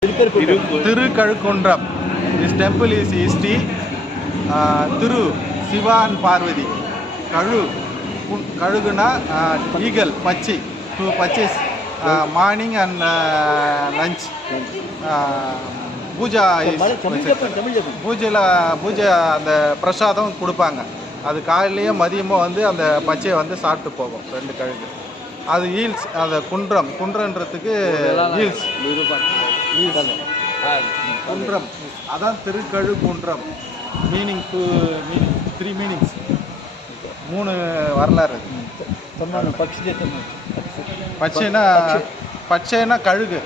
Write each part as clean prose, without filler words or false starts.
Tirukazhukundram. This temple is Isti. Thiru, Shiva and Parvati. Kazhuguna, eagle, Pachi. Two Pachis, morning and lunch. Puja is Puja அந்த பிரசாதம் கொடுப்பாங்க. அது காலையிலேயே மதியமாக வந்து அந்த பச்சையை வந்து சாப்பிட்டு போகும் ரெண்டு கழுகு. அது ஹீல்ஸ், அந்த குன்றன்றதுக்கு ஹீல்ஸ் குன்றம், அதான் திருக்கழுக்குன்றம். மீனிங் த்ரீ மீனிங்ஸ், 3 வரலாறு. பச்சைனா கழுகு,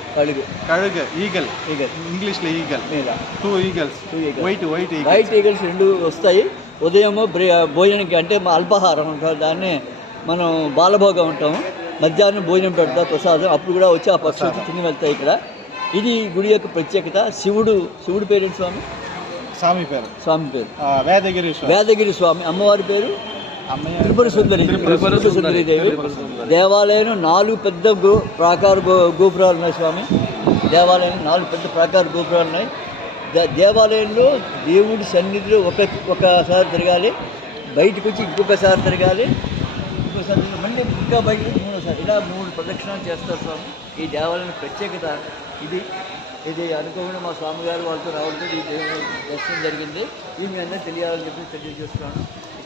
ஈగల్, ఇంగ్లీష్లో ఈగల్. 2 ఈగల్స్, వైట్ ఈగల్స్ 2 వస్తాయి. ఉదయం భోజనానికి అంటే అల్పాహారం దాన్ని మనం బాలభోగం ఉంటాము. మధ్యాహ్నం భోజనం పెడతాం ప్రసాదం, అప్పుడు కూడా వచ్చి ఆ పక్షులు వచ్చి తిని వెళ్తాయి. ఇక్కడ ఇది గుడి యొక్క ప్రత్యేకత. శివుడు పేరు స్వామి పేరు వేదగిరి స్వామి. అమ్మవారి పేరు త్రిపుర సుందరి దేవి. దేవాలయం 4 పెద్ద ప్రాకార గోపురాలు ఉన్నాయి స్వామి. దేవాలయం 4 పెద్ద ప్రాకార గోపురాలు ఉన్నాయి. దేవాలయంలో దేవుడి సన్నిధిలో ఒకసారి తిరగాలి, బయటకు వచ్చి ఇంకొకసారి తిరగాలి, మళ్ళీ ఇంకా బయటకు 3సారి, ఇలా 3 ప్రదక్షిణాలు చేస్తారు స్వామి. ఈ దేవాలయం ప్రత్యేకత ఇది అనుకోకుండా మా స్వామి గారు వాళ్ళతో రావడంతో ఈ దర్శనం జరిగింది. ఇది మీ అందరూ తెలియాలని చెప్పి తెలియజేస్తున్నాను.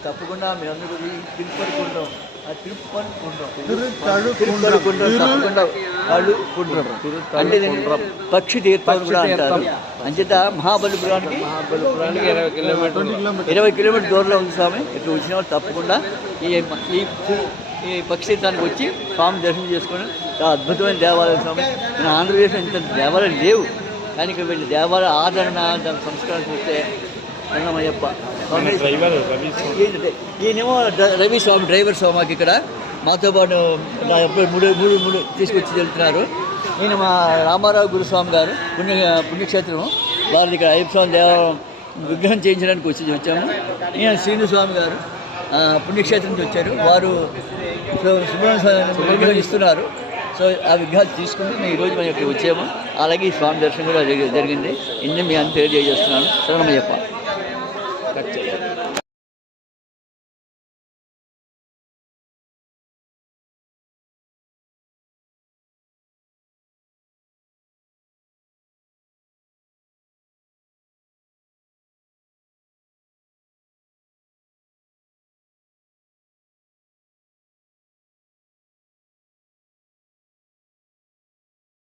తప్పకుండా మీ అందరూ తిరుపతికుంటాం తప్పకుండా వాళ్ళు కుంటారు. అంటే పక్షి తీర్థం కూడా అంటారు. అంచేత మహాబలిపురానికి 20 కిలోమీటర్ దూరంలో ఉంది స్వామి. ఇక్కడ వచ్చిన వాళ్ళు తప్పకుండా ఈ పక్షి తీర్థానికి వచ్చి స్వామి దర్శనం చేసుకొని చాలా అద్భుతమైన దేవాలయం స్వామి. మన ఆంధ్రప్రదేశ్లో ఇంత దేవాలయం లేవు, కానీ ఇక్కడ వీళ్ళు దేవాలయ ఆదరణ, దాని సంస్కారం చూస్తే అన్నమయ్యప్ప. ఈయనేమో రవి స్వామి, డ్రైవర్ స్వామికి ఇక్కడ మాతో పాటు మూడు తీసుకొచ్చి వెళ్తున్నారు. ఈయన మా రామారావు గురుస్వామి గారు, పుణ్యక్షేత్రం. వారిది ఇక్కడ అయ్యప్ప స్వామి దేవాలయం విగ్రహం చేయించడానికి వచ్చాము. ఈయన శ్రీను స్వామి గారు పుణ్యక్షేత్రం నుంచి వచ్చారు. వారు సుబ్రహ్మణ్య స్వామి విగ్రహం ఇస్తున్నారు. సో ఆ విగ్రహాలు తీసుకుని మేము ఈరోజు మేము ఇక్కడ వచ్చాము. అలాగే ఈ స్వామి దర్శనం కూడా జరిగింది. ఇన్ని మీ అని తెలియజేస్తున్నాను. శరణమయ్యప్ప.